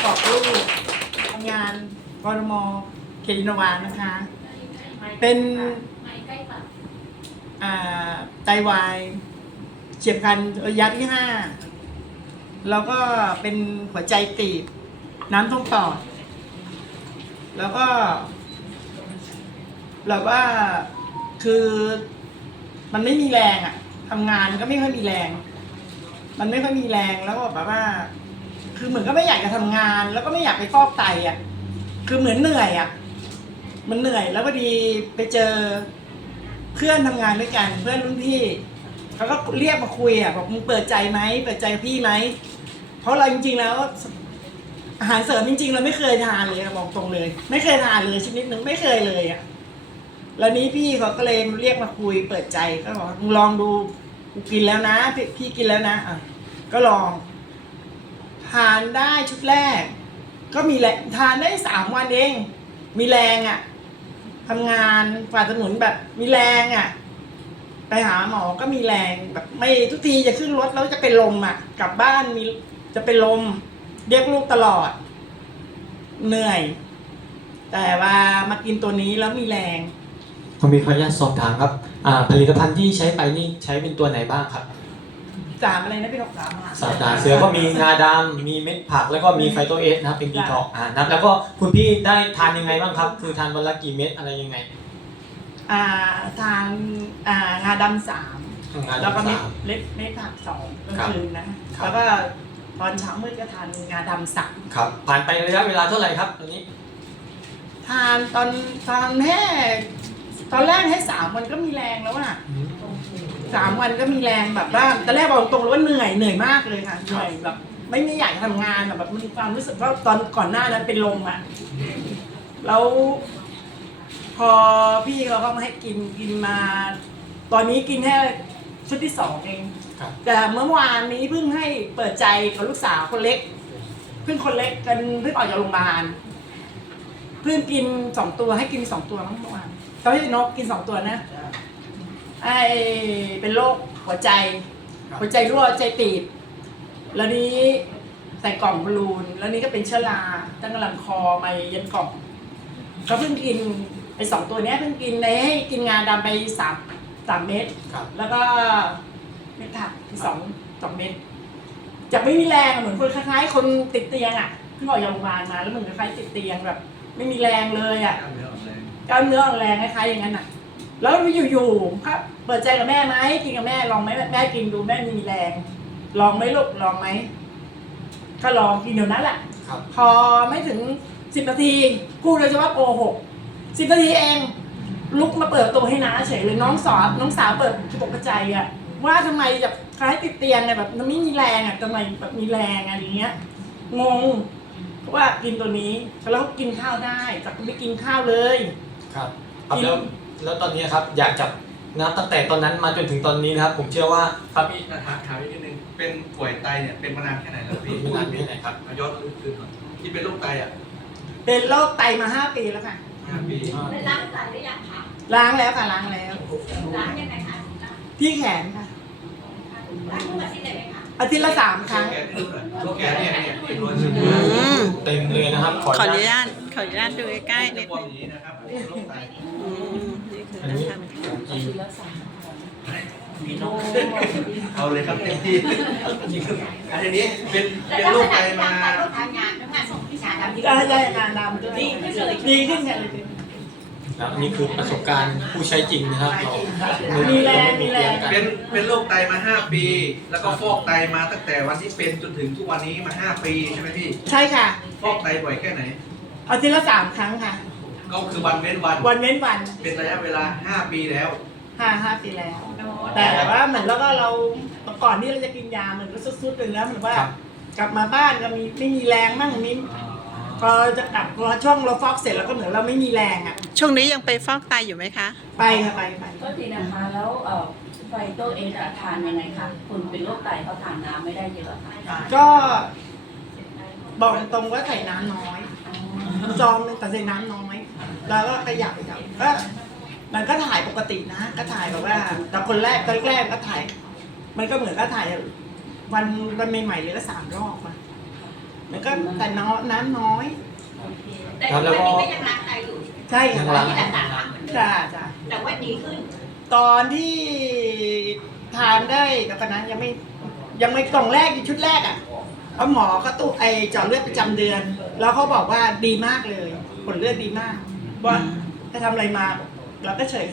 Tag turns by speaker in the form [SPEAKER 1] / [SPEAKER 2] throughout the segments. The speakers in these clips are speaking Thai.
[SPEAKER 1] อบลูกทำงานกรมเขตอินทวานะคะ เป็นไตวายเฉียบพลันระยะที่ 5แล้วก็เป็นหัวใจตีบน้ำท่วมปอดแล้วก็แบบว่าคือมันไม่มีแรงอะทำงานก็ไม่ค่อยมีแรง มันไม่ค่อยมีแรงแล้วก็แบบว่าคือเหมือนก็ไม่อยากจะทำงานแล้วก็ไม่อยากไปฟอกไตอ่ะคือเหมือนเหนื่อยอ่ะมันเหนื่อยแล้วพอดีไปเจอเพื่อนทำงานด้วยกันเพื่อนรุ่นพี่เขาก็เรียกมาคุยอ่ะบอกมึงเปิดใจไหมเปิดใจพี่ไหมเพราะเราจริงๆแล้วอาหารเสริมจริงๆเราไม่เคยทานเลยบอกตรงเลยไม่เคยทานเลยชนิดนึงไม่เคยเลยอ่ะแล้วนี้พี่เขาก็เลยเรียกมาคุยเปิดใจก็บอกมึงลองดูกูกินแล้วนะพี่กินแล้วนะอ่ะก็ลองทานได้ชุดแรกก็มีแรงทานได้3 วันเองมีแรงอ่ะทำงานฝ่าถนนแบบมีแรงอ่ะไปหาหมอก็มีแรงแบบไม่ทุกทีจะขึ้นรถแล้วจะเป็นลมอ่ะกลับบ้านมีจะเป็นลมเรียกลูกตลอดเหนื่อยแต่ว่ามากินตัวนี้แล้วมีแรง
[SPEAKER 2] ผมมีขออนุญาตสอบถามครับผลิตภัณฑ์ที่ใช้ไปนี่ใช้เป็นตัวไหนบ้างครับ
[SPEAKER 1] 3อะไรนะพี่6 3
[SPEAKER 2] สัปดาห์เสือก็มีงาดำมีเม็ดผักแล้วก็มีไฟโตเอสนะครับเป็นดีท็อกนะครับแล้วก็คุณพี่ได้ทานยังไงบ้างครับคือทานวันละกี่เม็ดอะไรยังไง
[SPEAKER 1] ทานงาดำ3แล้วก็เม็ดผัก2กลางคืนนะแล้วก็ตอนเช้ามืดก็ทานงาดำ3
[SPEAKER 2] ครับผ่านไประยะเวลาเท่าไหร่ครับตอนนี้
[SPEAKER 1] ทานตอนแค่ตอนแรกให้3 วันก็มีแรงแล้วอ่ะ3 วันก็มีแรงแบบว่าตอนแรกบอกตรงเลยว่าเหนื่อยมากเลยค่ะเหนื่อยแบบไม่อยากทำงานแบบมีความรู้สึกว่าตอนก่อนหน้านั้นเป็นลมอ่ะแล้วพอพี่เขาก็มาให้กินมาตอนนี้กินแค่ชุดที่2เองแต่เมื่อวานนี้เพิ่งให้เปิดใจกับลูกสาวคนเล็กเพิ่งคนเล็กกันเพิ่งออกจากโรงพยาบาลเพิ่งกิน2 ตัวให้กิน2 ตัวเมื่อวานเขาให้นกกิน2 ตัวนะไอเป็นโรคหัวใจรั่วใจตีบแล้วนี้ใส่กล่องบอลลูนแล้วนี้ก็เป็นเชื้อราตั้งลำคอไปยันกล่องก็เพิ่งกินไอ2 ตัวนี้เพิ่งกินในให้กินงาดำไป3 เม็ดแล้วก็เม็ดผัก2 เม็ดจะไม่มีแรงเหมือนคนคล้ายๆคนติดเตียงอ่ะเพิ่งออกจากโรงพยาบาลมาแล้วเหมือนคล้ายๆติดเตียงแบบไม่มีแรงเลยอ่ะกล้ามเนื้ออ่อนแรงคล้ายๆอย่างนั้นอ่ะแล้วอยู่ๆครับเปิดใจกับแม่ไหมกินกับแม่ลองไหมแม่กินดูแม่มีแรงลองไหมลูกลองไหมก็ลองกินเดี๋ยวนั้นแหละพอไม่ถึง10 นาทีพูดเลยจะว่าโกหก10 นาทีเองลุกมาเปิดตัวให้น้าเฉยเลยน้องสาวเปิดตกใจอ่ะว่าทำไมแบบคล้ายติดเตียงไงแบบมันไม่มีแรงอ่ะทำไมแบบมีแรงอะไรอย่างเงี้ยงงเพราะว่ากินตัวนี้แล้วกินข้าวได้แต่ไม่กินข้าวเลย
[SPEAKER 2] ครับแล้วตอนนี้ครับอยากจับนะตั้งแต่ตอนนั้นมาจนถึงตอนนี้นะครับผมเชื่อว่าครับพี่
[SPEAKER 3] ถามอีกนิดนึงเป็นป่วยไตเนี่ยเป็นมานานแค่ไหนแล้วพี่
[SPEAKER 2] นานแค่ไหนครับ
[SPEAKER 3] ย้อนคืนก่อนที่เป็นโรคไตอ่ะ
[SPEAKER 1] เป็นโรคไตมา5 ปีแล้วค่ะ
[SPEAKER 3] 5 ปี
[SPEAKER 4] ล้างไตหรือยังคะ
[SPEAKER 1] ล้างแล้วค่ะล้างแล้ว
[SPEAKER 4] ล้างยังไงคะ
[SPEAKER 1] ที่แขนค่ะ
[SPEAKER 4] ล้างทุกอาทิตย์เลยไหมคะ
[SPEAKER 1] อาทิตย์ละ3 ครั้ง
[SPEAKER 3] โรคแกเนี่ย
[SPEAKER 2] เต็มเลยนะครับ
[SPEAKER 5] ขออนุญาตดูใกล้ๆนิดนึง
[SPEAKER 3] นี่นะครับโรคไต
[SPEAKER 5] นี่คือต้องท
[SPEAKER 3] ำเอาเลยครับเต็มที่อันนี้เป็นโรคไตมา
[SPEAKER 4] ทำงานส่งพี่ชายทำที่
[SPEAKER 1] ก็ได้งานดำด้วยดีขึ้นเลย
[SPEAKER 2] ครับนี่คือประสบการณ์ผู้ใช้จริงนะครับ
[SPEAKER 1] มีแรง
[SPEAKER 3] เป็นโรคไตมา5 ปีแล้วก็ฟอกไตมาตั้งแต่วันที่เป็นจนถึงทุกวันนี้มา5 ปีใช่ไหมพี่
[SPEAKER 1] ใช่ค่ะ
[SPEAKER 3] ฟอกไตบ่อยแค่ไหน
[SPEAKER 1] อาทิตย์ละ3 ครั้งค่ะ
[SPEAKER 3] ก็คือวันเว้นวันเป็นระยะเวลา5 ปีแล้ว
[SPEAKER 1] 5 ปีแล้วแต่ว่าเหมือนแล้วก็เราก่อนที่เราจะกินยาเหมือนก็สุดๆเลยแล้วเหมือนว่ากลับมาบ้านก็ไม่มีแรงมั่งพอจะกลับพอช่วงเราฟอกเสร็จแล้วก็เหมือนเราไม่มีแรงอ่ะ
[SPEAKER 5] ช่วงนี้ยังไปฟอกไตอยู่ไหมคะ
[SPEAKER 1] ไปค่ะไป
[SPEAKER 4] ก็ดีนะคะแล้วไฟโตเอสทานยังไงคะคุณเป็นโรคไตเขาทานน้ำไม่ได้เยอะค่ะ
[SPEAKER 1] ก็บอกตรงว่าใส่น้ำน้อยจอมนึงแต่ใส่น้ำน้อยแล้วก็ขยับก็มันก็ถ่ายปกตินะก็ถ่ายแบบว่าแต่คนแรกก็ถ่ายมันก็เหมือนก็ถ่ายวันใหม่ๆเลยก็3 รอบมาแล้วก็แต่น้ำน้อย
[SPEAKER 6] แต่ทุกวันนี้ก็ยังล้างไตอยู่
[SPEAKER 1] ใช่
[SPEAKER 2] ยัง
[SPEAKER 1] ค่ะ
[SPEAKER 2] ล้าง
[SPEAKER 6] ที่ต่างๆล้างเหมือนเดิม
[SPEAKER 1] จ้ะ
[SPEAKER 6] แต่ว่าดีขึ้น
[SPEAKER 1] ตอนที่ทานได้แล้วกันนะยังไม่กล่องแรกชุดแรกอ่ะเพราะหมอเขาตุเจาะเลือดประจำเดือน แล้วเขาบอกว่าดีมากเลยผลเลือดดีมากว่าจะทำอะไรมาเราก็เฉย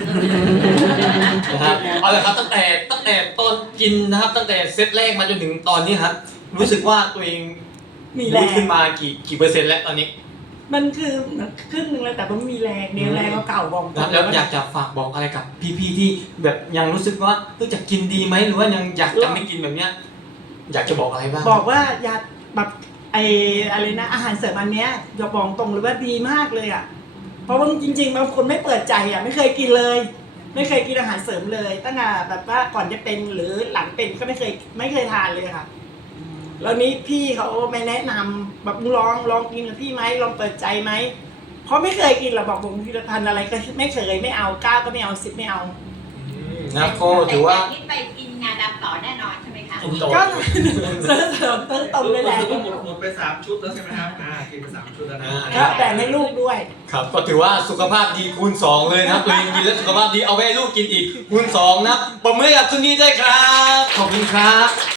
[SPEAKER 2] นะครับเอาละครับตั้งแต่ตอนกินนะครับ ตั้งแต่เซตแรกมาจนถึงตอนนี้ครับ รู้สึกว่าตัวเอง
[SPEAKER 1] มีแร
[SPEAKER 2] รู้
[SPEAKER 1] ง
[SPEAKER 2] ขึ้นมากี่เปอร์เซ็นต์แล้วตอนนี้
[SPEAKER 1] มันคือครึ่งหนึงแล้วแต่มันมีแรงเดียวแรงก็เก่าบอก
[SPEAKER 2] นะครับแล้วอยากจะฝากบอกอะไรกับพี่ๆที่แบบยังรู้สึกว่าจะกินดีไหมหรือว่ายังอยากจะไม่กินแบบเนี้ยอยากจะบอกอะไรบ้าง
[SPEAKER 1] บอกว่าอย่าแบบอะไรนะอาหารเสริมอันเนี้ยอย่าบอกตรงเลยว่าดีมากเลยอ่ะเพราะว่าจริงๆบางคนไม่เปิดใจอ่ะไม่เคยกินเลย ไม่เคยกินอาหารเสริมเลยตั้งแต่แบบว่าก่อนจะเป็นหรือหลังเป็นก็ไม่เคยทานเลยค่ะแล้วนี้พี่เขาไม่แนะนำแบบลองกินกับพี่ไหมลองเปิดใจไหมเพราะไม่เคยกินเราบอกผมผลิตภัณฑ์อะไรก็ไม่เคยไม่เอา9ก็ไม่เอา10ไม่เอา
[SPEAKER 2] นะครับก็ถือว่า
[SPEAKER 6] แต่ไปกินงาดำต่อแน่นอนใช่ไหมคะ
[SPEAKER 1] ก็เสริมต้นเลยแหละ
[SPEAKER 3] หมดไป3 ชุดแล้วใช่ไหมครับกินไป3 ชุดแล้วนะ
[SPEAKER 1] ครับแบ่งให้ลูกด้วย
[SPEAKER 2] ครับก็ถือว่าสุขภาพดีคูณ 2 เลยนะครับตัวเองกินแล้วสุขภาพดีเอาไปให้ลูกกินอีกคูณ 2 นะครับปรบมือให้กับคุณนี้ด้วยครับขอบคุณครับ